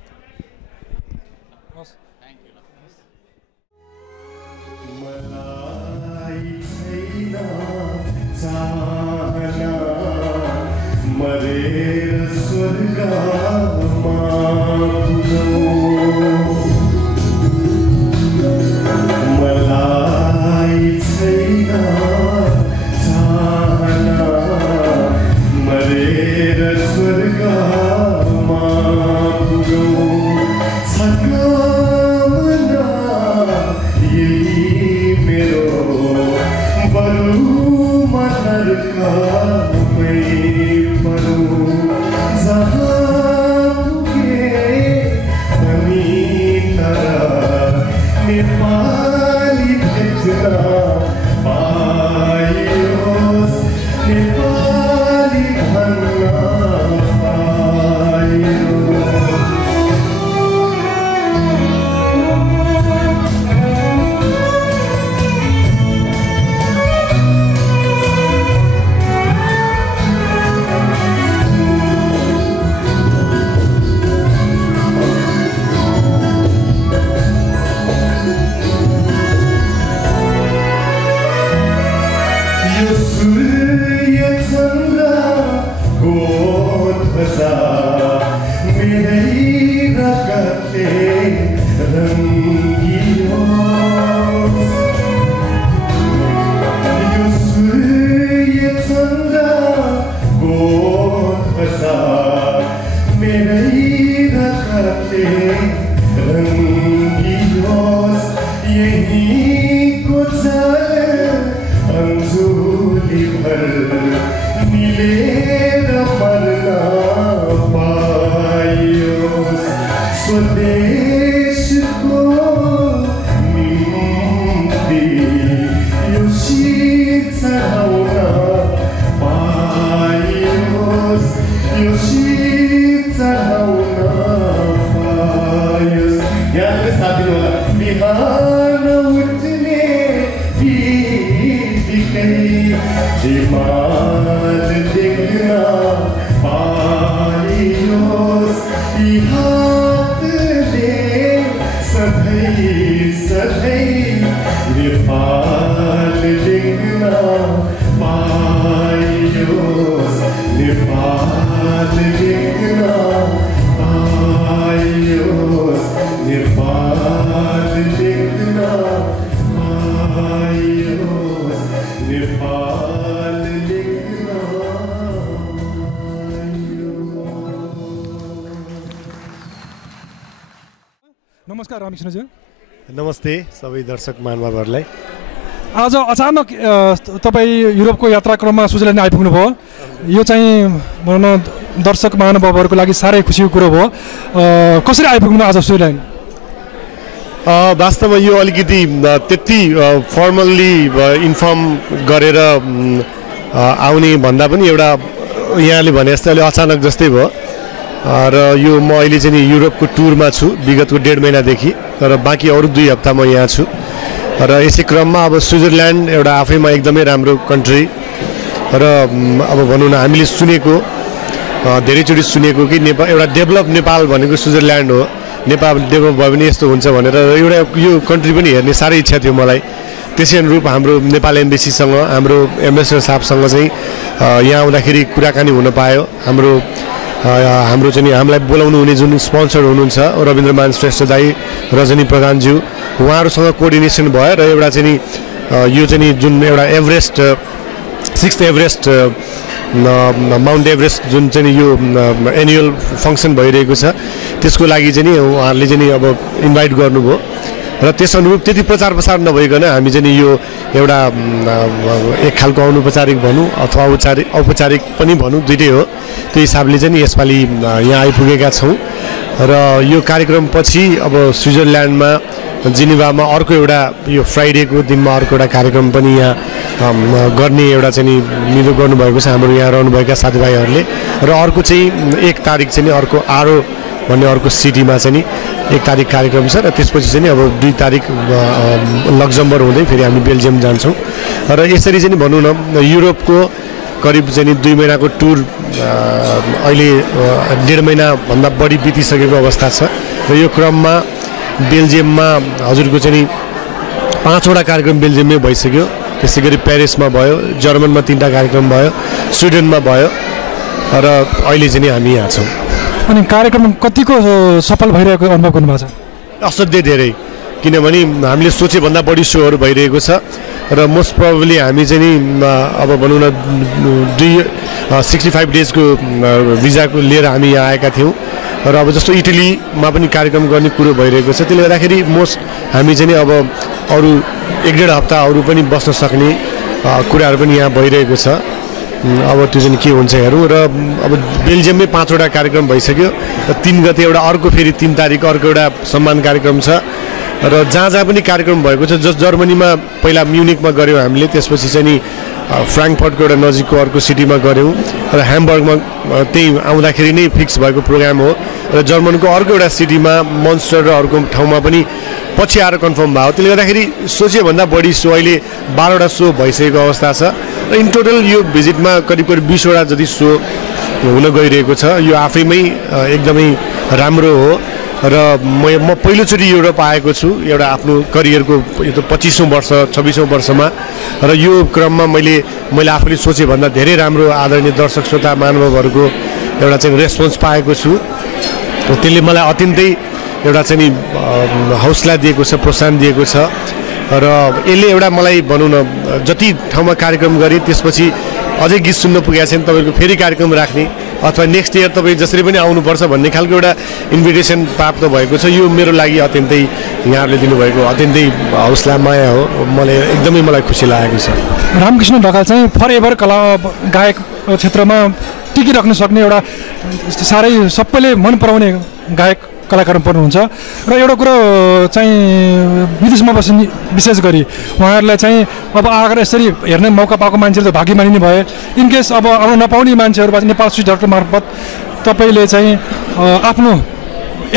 Himal dekna नमस्कार रामकृष्णजी। नमस्ते सबै दर्शक महानुभावहरूलाई। आज अचानक तपाईँ युरोपको यात्राक्रममा स्विजरल्यान्ड आइपुग्नु भयो। यो चाहिँ भनौँ न दर्शक महानुभावहरूको लागि साह्रै खुसीको कुरो भयो। कसरी आइपुग्नु आज स्विजरल्यान्ड? वास्तवमा यो अलिकति त्यति फर्मल्ली इन्फर्म गरेर आउने भन्दा पनि एउटा यहाँले भने जस्तै अलि अचानक जस्तै भयो। र यो म अहिले चाहिँ युरोपको टुरमा छु विगतको 1.5 महिनादेखि, तर बाँकी अरू 2 हप्ता म यहाँ छु। र यसै क्रममा अब स्विजरल्यान्ड एउटा आफैमा एकदमै राम्रो कन्ट्री र अब भनौँ न हामीले सुनेको धेरैचोटि सुनेको कि नेपाल एउटा डेभलप नेपाल भनेको स्विजरल्यान्ड हो। नेपाल डेभलप भयो भने यस्तो हुन्छ भनेर एउटा यो कन्ट्री पनि हेर्ने साह्रै इच्छा थियो मलाई। त्यसै अनुरूप हाम्रो नेपाल एम्बेसीसँग हाम्रो एम्बेसडर साहबसँग चाहिँ यहाँ आउँदाखेरि कुराकानी हुन पायो। हाम्रो चाहिँ हामीलाई बोलाउनु हुने जुन स्पोन्सर हुनुहुन्छ रविन्द्रमान श्रेष्ठ दाई, रजनी प्रधानज्यू, उहाँहरूसँग कोअर्डिनेसन भयो र एउटा चाहिँ यो चाहिँ जुन एउटा Everest 6th Everest Mount Everest जुन चाहिँ यो एनुअल फङ्सन भइरहेको छ त्यसको लागि चाहिँ उहाँहरूले चाहिँ अब इन्भाइट गर्नुभयो र त्यस अनुरूप त्यति प्रचार प्रसार नभइकन हामी चाहिँ यो एउटा एक खालको अनौपचारिक भनौँ अथवा औपचारिक पनि भनौँ, दुइटै हो। त्यो हिसाबले चाहिँ यसपालि यहाँ आइपुगेका छौँ र यो कार्यक्रम पछि अब स्विजरल्यान्डमा जिनेभामा अर्को एउटा यो फ्राइडेको दिनमा अर्को एउटा कार्यक्रम पनि यहाँ गर्ने एउटा चाहिँ निधो गर्नुभएको छ हाम्रो यहाँ रहनुभएका साथीभाइहरूले। र अर्को चाहिँ 1 तारिक चाहिँ अर्को आरो भन्ने अर्को सिटीमा चाहिँ 1 तारिक कार्यक्रम छ र त्यसपछि चाहिँ अब 2 तारिक लक्जमबर्ग हुँदै फेरि हामी बेल्जियम जान्छौँ। र यसरी चाहिँ भनौँ न युरोपको करिब चाहिँ 2 महिनाको टुर अहिले 1.5 महिनाभन्दा बढी बितिसकेको अवस्था छ। र यो क्रममा बेल्जियममा हजुरको चाहिँ 5वटा कार्यक्रम बेल्जियममै भइसक्यो। त्यसै गरी पेरिसमा भयो, जर्मनमा 3टा कार्यक्रम भयो, स्विडेनमा भयो र अहिले चाहिँ हामी यहाँ छौँ। अनि कार्यक्रम कतिको सफल भइरहेको अनुभव गर्नुभएको छ? असाध्यै धेरै, किनभने हामीले सोचेभन्दा बढी सोहरू भइरहेको छ र मोस्ट प्रोबेबली हामी चाहिँ नि अब भनौँ न 65 डेजको भिजाको लिएर हामी यहाँ आएका थियौँ र अब जस्तो इटलीमा पनि कार्यक्रम गर्ने कुरो भइरहेको छ। त्यसले गर्दाखेरि हामी चाहिँ अब अरू 1.5 हप्ता अरू पनि बस्न सक्ने कुराहरू पनि यहाँ भइरहेको छ। अब त्यो चाहिँ के हुन्छ हेरौँ। र अब बेल्जियममै 5वटा कार्यक्रम भइसक्यो र 3 गते एउटा अर्को फेरि 3 तारिक अर्को एउटा सम्मान कार्यक्रम छ र जहाँ पनि कार्यक्रम भएको छ। जर्मनीमा पहिला म्युनिकमा गऱ्यौँ हामीले, त्यसपछि चाहिँ नि फ्राङ्कफर्टको एउटा नजिकको अर्को सिटीमा गऱ्यौँ र ह्याम्बर्गमा त्यही आउँदाखेरि नै फिक्स भएको प्रोग्राम हो। र जर्मनको अर्को एउटा सिटीमा मन्स्टर र अर्को ठाउँमा पनि पछि आएर कन्फर्म भयो। त्यसले गर्दाखेरि सोचेभन्दा बढी सो अहिले 12वटा सो भइसकेको अवस्था छ र इन टोटल यो भिजिटमा करिब 20वटा जति सो हुन गइरहेको छ। यो आफैमै एकदमै राम्रो हो र म पहिलोचोटि युरोप आएको छु एउटा आफ्नो करियरको यो त 25औँ वर्ष 26औँ वर्षमा। र यो क्रममा मैले आफूले सोचेभन्दा धेरै राम्रो आदरणीय दर्शक श्रोता महानुभावहरूको एउटा चाहिँ रेस्पोन्स पाएको छु। त्यसले मलाई अत्यन्तै एउटा चाहिँ हौसला दिएको छ, प्रोत्साहन दिएको छ र यसले एउटा मलाई भनौँ न जति ठाउँमा कार्यक्रम गरेँ त्यसपछि अझै गीत सुन्न पुगेको छैन तपाईँको फेरि कार्यक्रम राख्ने अथवा नेक्स्ट इयर तपाईँ जसरी पनि आउनुपर्छ भन्ने खालको एउटा इन्भिटेसन प्राप्त भएको छ। यो मेरो लागि अत्यन्तै यहाँहरूले दिनुभएको अत्यन्तै हौसला माया हो। मलाई खुसी लागेको छ। रामकृष्ण ढकाल चाहिँ फरएभर कला गायक क्षेत्रमा टिकिराख्न सक्ने एउटा साह्रै सबैले मन पराउने गायक कलाकार पर्नुहुन्छ र एउटा कुरो चाहिँ विदेशमा बस्ने विशेष गरी उहाँहरूलाई चाहिँ अब आएर यसरी हेर्ने मौका पाएको मान्छेहरू त भागी मानिने भए। इनकेस अब आउन नपाउने मान्छेहरूबाट नेपाल स्विच डक्टर मार्फत तपाईँले चाहिँ आफ्नो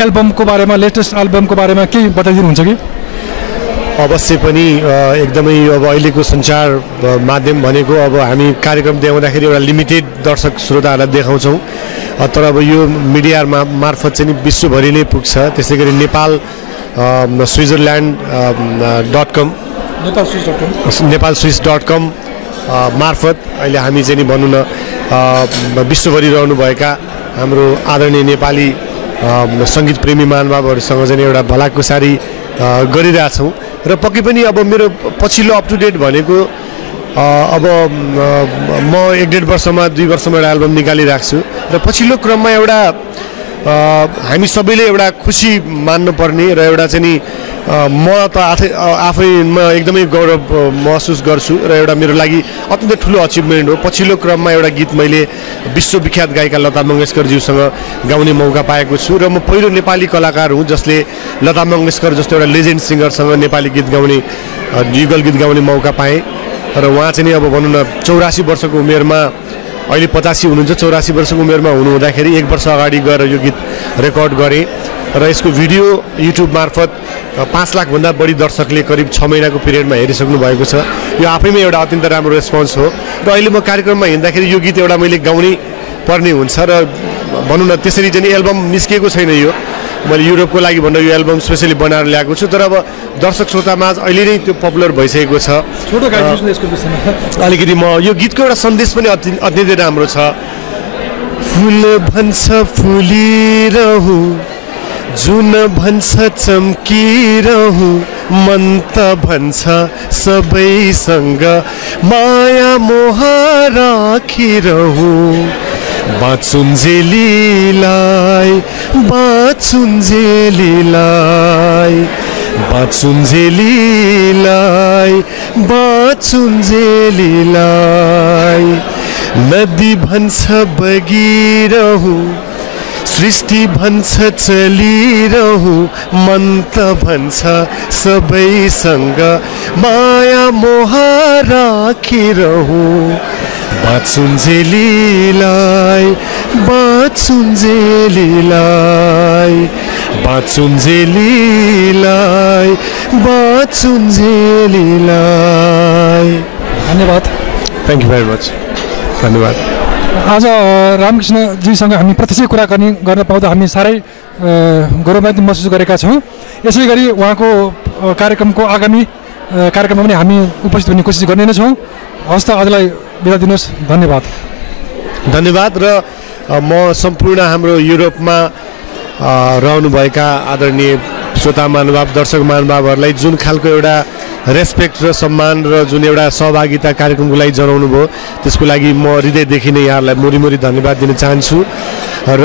एल्बमको बारेमा लेटेस्ट एल्बमको बारेमा केही बताइदिनुहुन्छ कि? अवश्य पनि एकदमै अब अहिलेको सञ्चार माध्यम भनेको अब हामी कार्यक्रम देखाउँदाखेरि एउटा लिमिटेड दर्शक श्रोताहरूलाई देखाउँछौँ, तर अब यो मिडिया मार्फत चाहिँ नि विश्वभरि नै पुग्छ। त्यसै गरी नेपाल switzerland.com nepalswiss.com मार्फत अहिले हामी चाहिँ नि भनौँ न विश्वभरि रहनुभएका हाम्रो आदरणीय नेपाली सङ्गीत प्रेमी महानुभावहरूसँग चाहिँ एउटा भलाकुसारी गरिरहेछौँ। र पक्कै पनि अब मेरो पछिल्लो अप टु डेट भनेको अब म 1.5 वर्षमा 2 वर्षमा एउटा एल्बम निकालिरहेको छु र पछिल्लो क्रममा एउटा हामी सबैले एउटा खुसी मान्नुपर्ने र एउटा चाहिँ नि म त आफैमा एकदमै गौरव महसुस गर्छु र एउटा मेरो लागि अत्यन्तै ठुलो अचिभमेन्ट हो। पछिल्लो क्रममा एउटा गीत मैले विश्वविख्यात गायिका लता मङ्गेशकरज्यूसँग गाउने मौका पाएको छु र म पहिलो नेपाली कलाकार हुँ जसले लता मङ्गेशकर जस्तो एउटा लेजेन्ड सिङ्गरसँग नेपाली गीत गाउने युगल गीत गाउने मौका पाएँ। र उहाँ चाहिँ नि अब भनौँ न 84 वर्षको उमेरमा, अहिले 85 हुनुहुन्छ, 84 वर्षको उमेरमा हुनुहुँदाखेरि 1 वर्ष अगाडि गएर यो गीत रेकर्ड गरेँ र यसको भिडियो युट्युब मार्फत 5 लाखभन्दा बढी दर्शकले करिब 6 महिनाको पिरियडमा हेरिसक्नु भएको छ। यो आफैमा एउटा अत्यन्त राम्रो रेस्पोन्स हो र अहिले म कार्यक्रममा हिँड्दाखेरि यो गीत एउटा मैले गाउनै पर्ने हुन्छ र भनौँ न त्यसरी चाहिँ एल्बम निस्किएको छैन। यो मैले युरोपको लागि भनेर यो एल्बम स्पेसली बनाएर ल्याएको छु, तर अब दर्शक श्रोतामा अहिले नै त्यो पपुलर भइसकेको छ। अलिकति म यो गीतको एउटा सन्देश पनि अत्यन्तै राम्रो छ। फुल भन्छ फुलिरहु, जुन भन्छ चम्किरहु, मन त भन्छ सबैसँग माया मोह राखिरहु। बाँचुन्जेलीलाई बाँचुन्जेलीलाई बाँचुन्जेलीलाई बाँचुन्जेलीलाई, नदी भन्छ बगिरहु, सृष्टि भन्छ चलिरहु, मन त भन्छ सबैसँग माया मोह राखिरहु। बाँचुन्जेलीलाई बाँचुन्जेलीलाई बाँचुन्जेलीलाई बाँचुन्जेलीलाई। धन्यवाद। Thank you very much. धन्यवाद। आज रामकृष्णजीसँग हामी प्रत्यक्ष कुराकानी गर्न पाउँदा हामी साह्रै गौरवान्वित महसुस गरेका छौँ। यसै गरी उहाँको कार्यक्रमको आगामी कार्यक्रममा पनि हामी उपस्थित हुने कोसिस गर्ने नै छौँ। हवस् त, आजलाई बिदा दिनुहोस्। धन्यवाद। धन्यवाद। र म सम्पूर्ण हाम्रो युरोपमा रहनुभएका आदरणीय श्रोता महानुभाव, दर्शक महानुभावहरूलाई जुन खालको एउटा रेस्पेक्ट र सम्मान र जुन एउटा सहभागिता कार्यक्रमको लागि जनाउनु भयो, त्यसको लागि म हृदयदेखि नै यहाँहरूलाई मुरी धन्यवाद दिन चाहन्छु। र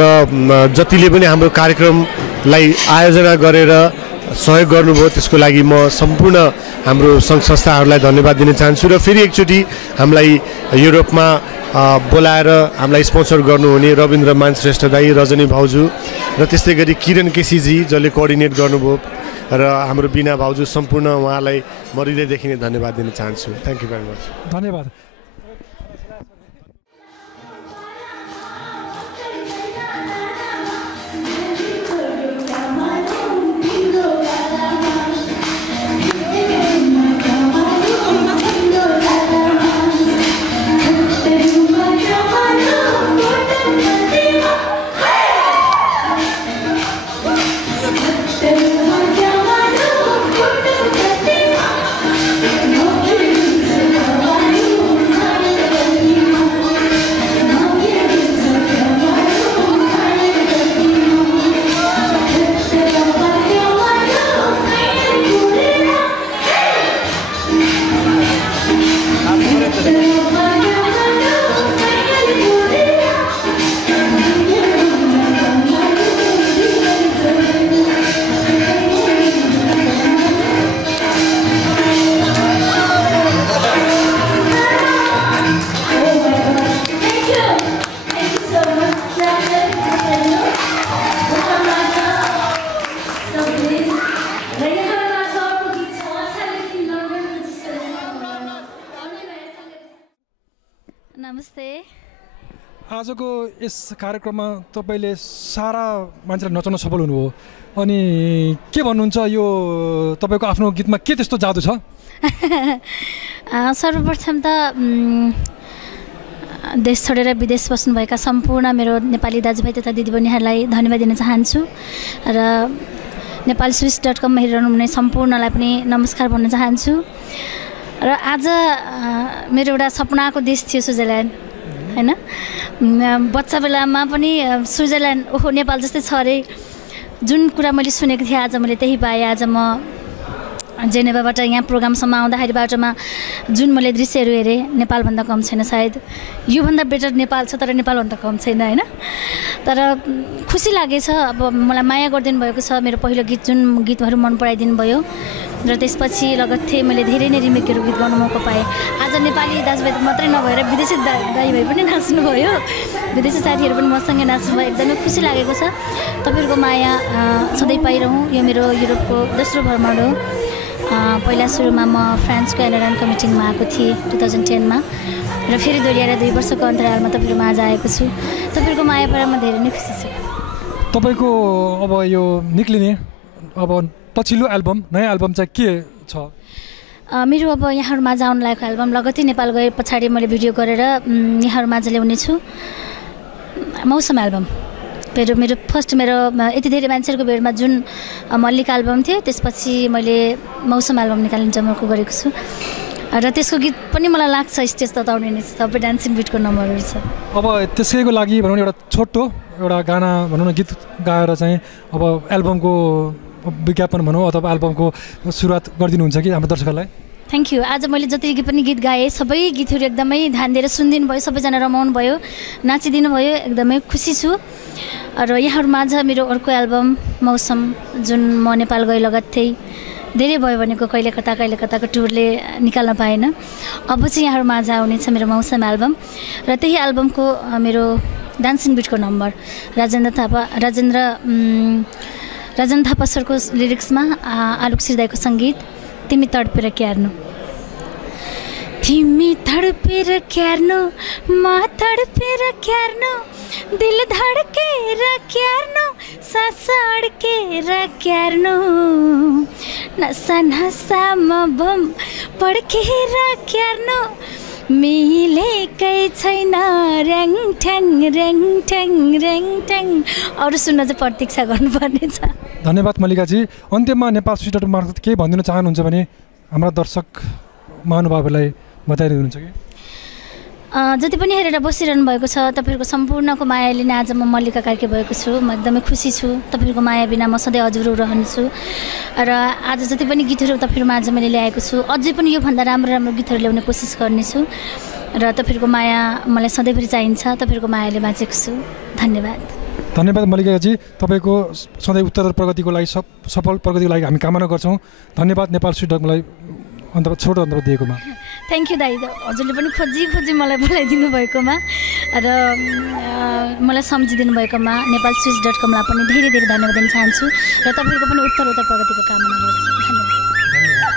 जतिले पनि हाम्रो कार्यक्रमलाई आयोजना गरेर सहयोग गर्नुभयो त्यसको लागि म सम्पूर्ण हाम्रो सङ्घ संस्थाहरूलाई धन्यवाद दिन चाहन्छु। र फेरि एकचोटि हामीलाई युरोपमा बोलाएर हामीलाई स्पोन्सर गर्नुहुने रविन्द्र मान श्रेष्ठ दाई, रजनी भाउजू र त्यस्तै गरी किरण केसीजी जसले कोअर्डिनेट गर्नुभयो र हाम्रो बिना भाउजू सम्पूर्ण उहाँलाई म हृदयदेखि नै धन्यवाद दिन चाहन्छु। Thank you very much. धन्यवाद। आजको यस कार्यक्रममा तपाईँले सारा मान्छेलाई नचाउन सफल हुनुभयो अनि के भन्नुहुन्छ यो तपाईँको आफ्नो गीतमा के त्यस्तो जादु छ? सर्वप्रथम त देश छोडेर विदेश बस्नुभएका सम्पूर्ण मेरो नेपाली दाजुभाइ तथा दिदीबहिनीहरूलाई धन्यवाद दिन चाहन्छु र nepalswiss.com हेरिरहनुहुने सम्पूर्णलाई पनि नमस्कार भन्न चाहन्छु। र आज मेरो एउटा सपनाको देश थियो स्विजरल्यान्ड हैन। बच्चा बेलामा पनि स्विजरल्यान्ड ओहो नेपाल जस्तै छ अरे जुन कुरा मैले सुनेको थिएँ आज मैले त्यही पाएँ। आज म जेनेभाबाट यहाँ प्रोग्रामसम्म आउँदाखेरि बाटोमा जुन मैले दृश्यहरू हेरेँ नेपालभन्दा कम छैन, सायद योभन्दा बेटर नेपाल छ तर नेपालभन्दा कम छैन होइन। तर खुसी लागेछ, अब मलाई माया गरिदिनु भएको छ। मेरो पहिलो गीत जुन गीतहरू मन पराइदिनु भयो र त्यसपछि लगत्तै मैले धेरै नै रिमेकहरू गीत गाउन मौका पाएँ। आज नेपाली दाजुभाइ मात्रै नभएर विदेशी दाजुभाइ पनि नाच्नुभयो, विदेशी साथीहरू पनि मसँगै नाच्नुभयो। एकदमै खुसी लागेको छ। तपाईँहरूको माया सधैँ पाइरहँ। यो मेरो युरोपको दोस्रो भ्रमण हो। पहिला सुरुमा म फ्रान्सको एनआरएनको मिटिङमा आएको थिएँ 2010 मा र फेरि दोहोऱ्याएर 2 वर्षको अन्तरालमा तपाईँहरूमा आज आएको छु। तपाईँहरूको माया पाएर म धेरै नै खुसी छु। तपाईँको अब यो निक्लिने अब पछिल्लो एल्बम नयाँ एल्बम चाहिँ के छ? मेरो अब यहाँहरूमा आउन लागेको एल्बम लगत्तै नेपाल गए पछाडि मैले भिडियो गरेर यहाँहरूमा ल्याउने छु। मौसम एल्बम मेरो फर्स्ट मेरो यति धेरै मान्छेहरूको भिडमा जुन मल्लिका एल्बम थियो, त्यसपछि मैले मौसम एल्बम निकाल्ने जमर्को गरेको छु र त्यसको गीत पनि मलाई लाग्छ स्टेज तताउने नै छ। सबै डान्सिङ बिटको नम्बरहरू छ। अब त्यसैको लागि भनौँ न एउटा छोटो एउटा गाना भनौँ न गीत गाएर चाहिँ अब एल्बमको विज्ञापन भनौँ अथवा एल्बमको सुरुवात गरिदिनुहुन्छ कि हाम्रो दर्शकहरूलाई? Thank you. आज मैले जति पनि गीत गाएँ सबै गीतहरू एकदमै ध्यान दिएर सुनिदिनु भयो, सबैजना रमाउनु भयो, नाचिदिनु भयो, एकदमै खुसी छु। र यहाँहरूमाझ मेरो अर्को एल्बम मौसम जुन म नेपाल गए लगत्तै धेरै भयो भनेको कहिले कताको टुरले निकाल्न पाएन। अब चाहिँ यहाँहरूमाझ आउनेछ मेरो मौसम एल्बम र त्यही एल्बमको मेरो डान्सिङ बिटको नम्बर राजेन्द्र थापा सरको लिरिक्समा आलोक सिरदाईको सङ्गीत तिमी तडपेर क्यार्नु। तिमी तडपेर क्यार्नु म तडपेर क्यार्नु दिल धड्केर क्यार्नु सास अड्केर क्यार्नु नसा नसामा बम पड्केर क्यार्नु मिलेकै छैन र्याङ ठ्याङ अरू सुन्न चाहिँ प्रतीक्षा गर्नुपर्नेछ। धन्यवाद मल्लिकाजी। अन्त्यमा नेपाल स्विस.com मार्फत केही भनिदिन चाहनुहुन्छ भने हाम्रा दर्शक महानुभावहरूलाई बताइदिनुहुन्छ कि? जति पनि हेरेर बसिरहनु भएको छ तपाईँहरूको सम्पूर्णको मायाले नै आज म मल्लिका कार्की भएको छु। म एकदमै खुसी छु। तपाईँहरूको माया बिना म सधैँ अधुरो रहनेछु र आज जति पनि गीतहरू तपाईँहरूमा आज मैले ल्याएको छु अझै पनि योभन्दा राम्रो गीतहरू ल्याउने कोसिस गर्नेछु र तपाईँहरूको माया मलाई सधैँभरि चाहिन्छ। तपाईँहरूको मायाले बाँचेको छु। धन्यवाद। धन्यवाद मल्लिकाजी। तपाईँको सधैँ उत्तर प्रगतिको लागि सफल प्रगतिको लागि हामी कामना गर्छौँ। धन्यवाद नेपाल स्विस.comलाई छोटो अन्तर्गत दिएकोमा। थ्याङ्क यू दाइ, हजुरले पनि खोजी मलाई बोलाइदिनु भएकोमा र मलाई सम्झिदिनु भएकोमा नेपाल स्विस.comलाई पनि धेरै धेरै धन्यवाद दिन चाहन्छु र तपाईँहरूको पनि उत्तर प्रगतिको कामना गर्छु। धन्यवाद।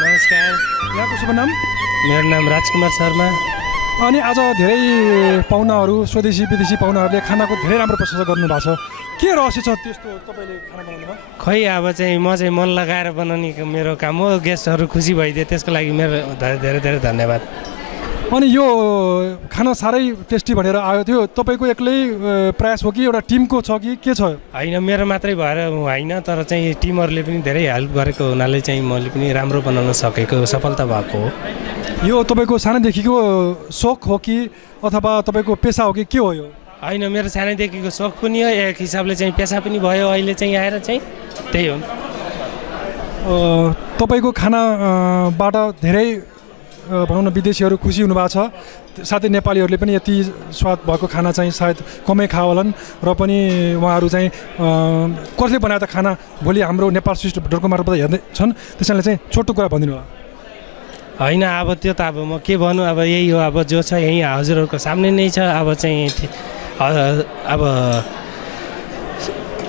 नमस्कार। यहाँको शुभ नाम? मेरो नाम राजकुमार शर्मा। अनि आज धेरै पाहुनाहरू स्वदेशी विदेशी पाहुनाहरूले खानाको धेरै राम्रो प्रशंसा गर्नुभएको छ। के रहस्य छ त्यस्तो तपाईँले खाना बनाउनुमा? खै अब चाहिँ म चाहिँ मन लगाएर बनाउने मेरो काम हो। गेस्टहरू खुसी भइदिए त्यसको लागि मेरो धेरै धेरै धन्यवाद। अनि यो खाना साह्रै टेस्टी भनेर आयो थियो, तपाईँको एक्लै प्रयास हो कि एउटा टिमको छ कि के छ? होइन, मेरो मात्रै भएर होइन, तर चाहिँ टिमहरूले पनि धेरै हेल्प गरेको हुनाले चाहिँ मैले पनि राम्रो बनाउन सकेको सफलता भएको हो। यो तपाईँको सानैदेखिको सोख हो कि अथवा तपाईँको पेसा हो कि के हो यो? होइन, मेरो सानैदेखिको सोख पनि हो, एक हिसाबले चाहिँ पेसा पनि भयो। अहिले चाहिँ आएर चाहिँ त्यही हो। तपाईँको खानाबाट धेरै भनौँ न विदेशीहरू खुसी हुनुभएको छ, साथै नेपालीहरूले पनि यति स्वाद भएको खाना चाहिँ सायद कमै खायो होलान् र पनि उहाँहरू चाहिँ कसले बनाएको खाना भोलि हाम्रो नेपाल स्विस.com मार्फत हेर्दैछन्, त्यसैले चाहिँ छोटो कुरा भनिदिनु होला। होइन, अब त्यो त अब म के भन्नु, अब यही हो, अब जो छ यहीँ हजुरहरूको सामने नै छ। अब चाहिँ अब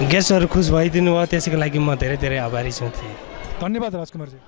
गेस्टहरू खुस भइदिनु भयो, त्यसैको लागि म धेरै धेरै आभारी छु। धन्यवाद राजकुमारजी।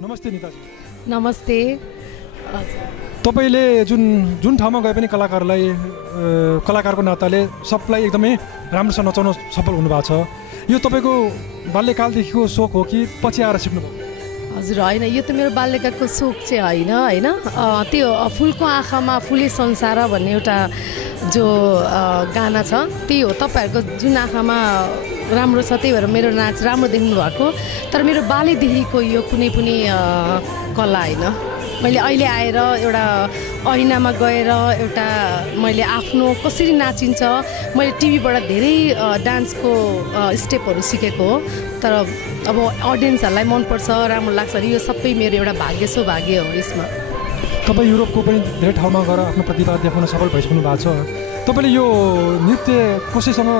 नमस्ते निताजी। नमस्ते। तपाईँले जुन ठाउँमा गए पनि कलाकारको नाताले सबलाई एकदमै राम्रोसँग नचाउन सफल हुनुभएको छ। यो तपाईँको बाल्यकालदेखिको सोख हो कि पछि आएर सिक्नुभयो? हजुर होइन, यो त मेरो बाल्यकालको सोख चाहिँ होइन त्यो फुलको आँखामा फुले संसार भन्ने एउटा जो गाना छ त्यही हो। तपाईँहरूको जुन आँखामा राम्रो छ त्यही भएर मेरो नाच राम्रो देख्नु भएको, तर मेरो बाल्यदेखिको यो कुनै पनि कला होइन। मैले अहिले आएर एउटा ऐनामा गएर एउटा मैले आफ्नो कसरी नाचिन्छ मैले टिभीबाट धेरै डान्सको स्टेपहरू सिकेको हो, तर अब अडियन्सहरूलाई मनपर्छ राम्रो लाग्छ अनि यो सबै मेरो एउटा सौभाग्य हो। यसमा तपाईँ युरोपको पनि धेरै ठाउँमा गएर आफ्नो प्रतिभा देखाउन सफल भइसक्नु भएको छ। तपाईँले यो नृत्य कसैसँग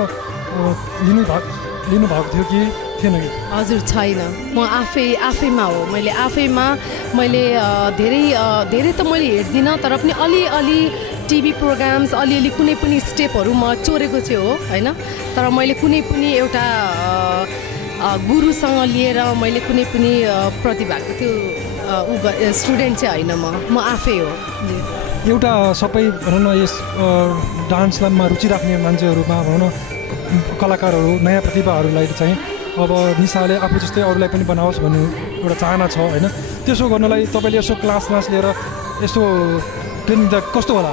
लिनुभएको थियो कि थिएन कि? हजुर छैन, म आफैमा हो। मैले धेरै त मैले हेर्दिनँ, तर पनि अलिअलि टिभी प्रोग्राम्स अलिअलि कुनै पनि स्टेपहरू म चोरेको चाहिँ हो होइन, तर मैले कुनै पनि एउटा गुरुसँग लिएर मैले कुनै पनि प्रतिभाको त्यो स्टुडेन्ट चाहिँ होइन, म आफै हो। एउटा सबै भनौँ न यस डान्समा रुचि राख्ने मान्छेहरूमा भनौँ न कलाकारहरू नयाँ प्रतिभाहरूलाई चाहिँ अब निशाले आफू जस्तै अरूलाई पनि बनाओस् भन्ने एउटा चाहना छ होइन। त्यसो गर्नलाई तपाईँले यसो क्लास लिएर यसो ट्रेनिङ त कस्तो होला?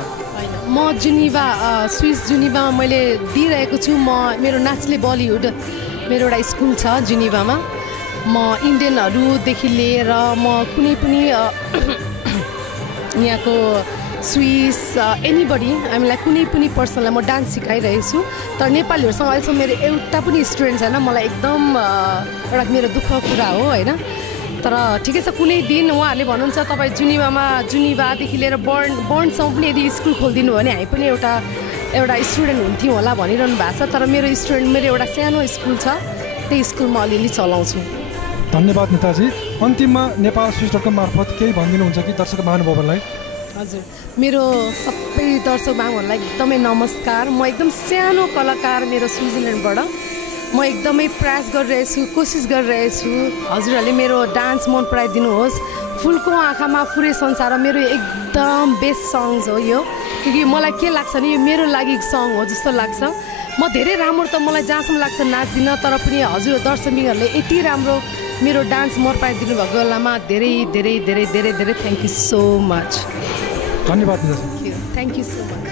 म स्विस जुनिभामा मैले दिइरहेको छु। मेरो नाच्ने बलिउड मेरो एउटा स्कुल छ जुनिभामा। म इन्डियनहरूदेखि लिएर म कुनै पनि यहाँको स्विस एनीबडी हामीलाई कुनै पनि पर्सनलाई म डान्स सिकाइरहेको छु, तर नेपालीहरूसँग अहिलेसम्म मेरो एउटा पनि स्टुडेन्ट छैन। मलाई एकदम एउटा मेरो दुःख कुरा हो होइन, तर ठिकै छ कुनै दिन उहाँहरूले भन्नुहुन्छ तपाईँ जुनिभादेखि लिएर बर्नसम्म पनि यदि स्कुल खोलिदिनु भयो भने हामी पनि एउटा स्टुडेन्ट हुन्थ्यौँ होला भनिरहनु भएको छ, तर मेरो एउटा सानो स्कुल छ, त्यही स्कुलमा अलिअलि चलाउँछु। धन्यवाद निताजी। अन्तिममा नेपाल स्विस.com मार्फत केही भनिदिनुहुन्छ कि दर्शक महानुभावहरूलाई? हजुर, मेरो सबै दर्शक महानुभावहरूलाई एकदमै नमस्कार। म एकदम सानो कलाकार मेरो स्विजरल्यान्डबाट म एकदमै प्रयास गरिरहेछु, कोसिस गरिरहेछु। हजुरहरूले मेरो डान्स मन पराइदिनुहोस्। फुलको आँखामा फुरे संसार मेरो एकदम बेस्ट सङ्ग्स हो यो, किनकि मलाई के लाग्छ नि यो मेरो लागि सङ हो जस्तो लाग्छ। म धेरै राम्रो त मलाई जहाँसम्म लाग्छ नाच्दिनँ, तर पनि हजुर दर्शकहरूले यति राम्रो मेरो डान्स मन पराइदिनु भएको बेलामा धेरै धेरै धेरै धेरै धेरै थ्याङ्क यू सो मच। धन्यवाद। Thank you so much.